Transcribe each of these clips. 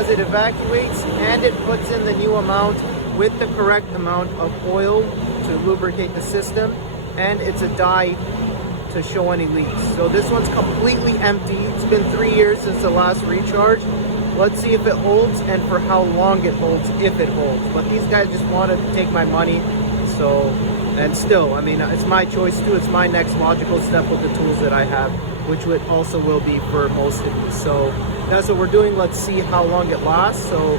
because it evacuates and it puts in the new amount with the correct amount of oil to lubricate the system, and it's a dye to show any leaks. So this one's completely empty. It's been 3 years since the last recharge. Let's see if it holds and for how long it holds, if it holds. But these guys just wanted to take my money. So, and still, I mean, it's my choice too. It's my next logical step with the tools that I have, which would also will be for most of these. So that's what we're doing. Let's see how long it lasts. So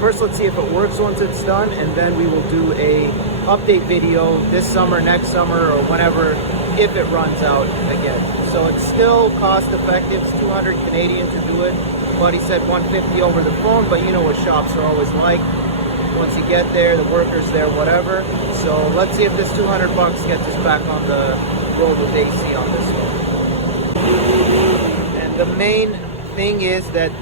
first, let's see if it works once it's done, and then we will do a update video this summer, next summer, or whenever, if it runs out again. So it's still cost effective. It's 200 Canadian to do it. But he said 150 over the phone, but you know what shops are always like. Once you get there, the workers there, whatever. So let's see if this 200 bucks gets us back on the road with AC on this one. And the main thing is that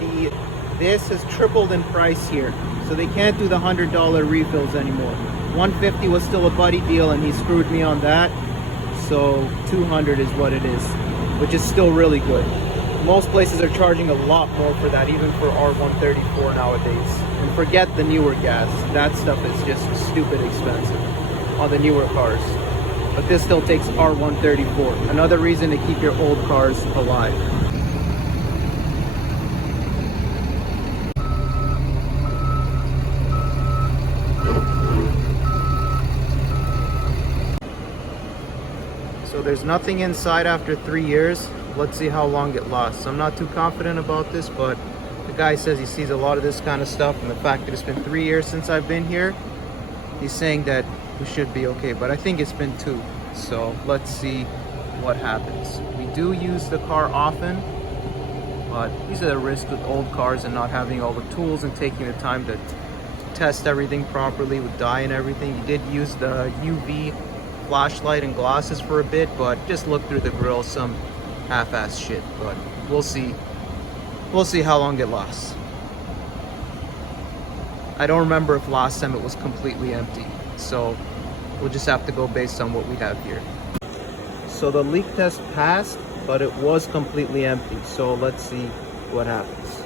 this has tripled in price here. So they can't do the $100 refills anymore. 150 was still a buddy deal and he screwed me on that. So 200 is what it is, which is still really good. Most places are charging a lot more for that, even for R134 nowadays. And forget the newer gas. That stuff is just stupid expensive on the newer cars. But this still takes R134. Another reason to keep your old cars alive. So there's nothing inside after 3 years. Let's see how long it lasts. I'm not too confident about this, but the guy says he sees a lot of this kind of stuff, and the fact that it's been 3 years since I've been here, he's saying that we should be okay, but I think it's been 2. So let's see what happens. We do use the car often, but these are the risks with old cars and not having all the tools and taking the time to test everything properly with dye and everything. You did use the UV flashlight and glasses for a bit, but just look through the grill, some half-ass shit. But we'll see how long it lasts. I don't remember if last time it was completely empty, so we'll just have to go based on what we have here. So the leak test passed, but it was completely empty, so let's see what happens.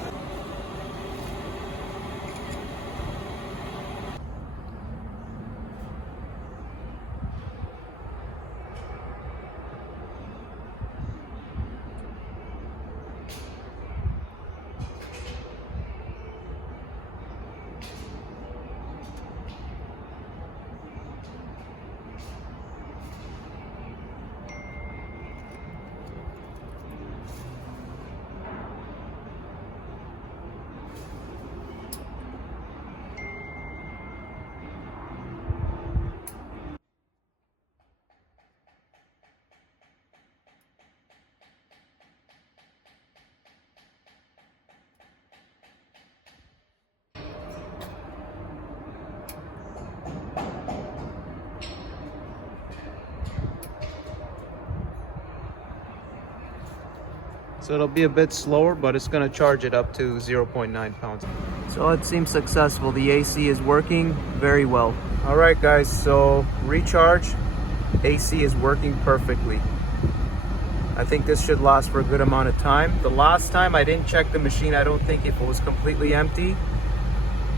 So it'll be a bit slower, but it's going to charge it up to 0.9 pounds. So it seems successful. The AC is working very well. All right, guys, so recharge. AC is working perfectly. I think this should last for a good amount of time. The last time I didn't check the machine, I don't think, if it was completely empty.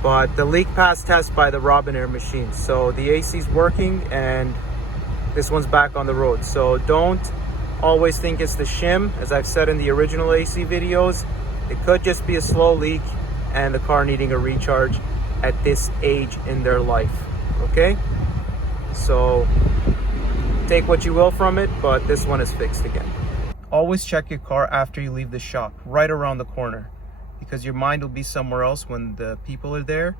But the leak pass test by the Robinair machine. So the AC is working and this one's back on the road. So don't always think it's the shim. As I've said in the original AC videos, it could just be a slow leak and the car needing a recharge at this age in their life. Okay, so take what you will from it, but this one is fixed again. Always check your car after you leave the shop, right around the corner, because your mind will be somewhere else when the people are there.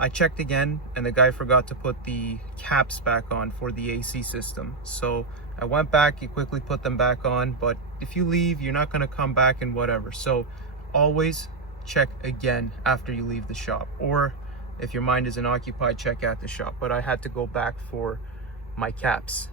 I checked again and the guy forgot to put the caps back on for the AC system. So I went back, he quickly put them back on, but if you leave, you're not gonna come back and whatever. So always check again after you leave the shop, or if your mind isn't occupied, check at the shop. But I had to go back for my caps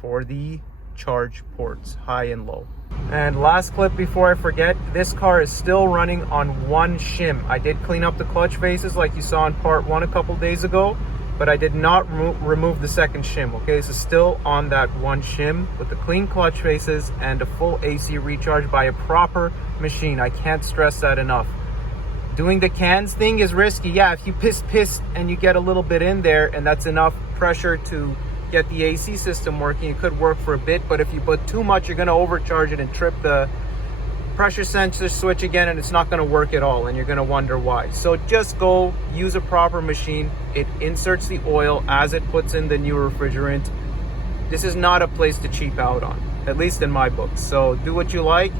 for the charge ports, high and low. And last clip before I forget, this car is still running on one shim. I did clean up the clutch faces like you saw in part 1 a couple days ago, but I did not remove the second shim. Okay, this is still on that one shim with the clean clutch faces and a full AC recharge by a proper machine. I can't stress that enough. Doing the cans thing is risky. Yeah, if you piss and you get a little bit in there and that's enough pressure to get the AC system working, it could work for a bit. But if you put too much, you're going to overcharge it and trip the pressure sensor switch again, and it's not going to work at all, and you're going to wonder why. So just go use a proper machine. It inserts the oil as it puts in the new refrigerant. This is not a place to cheap out on, at least in my books. So do what you like.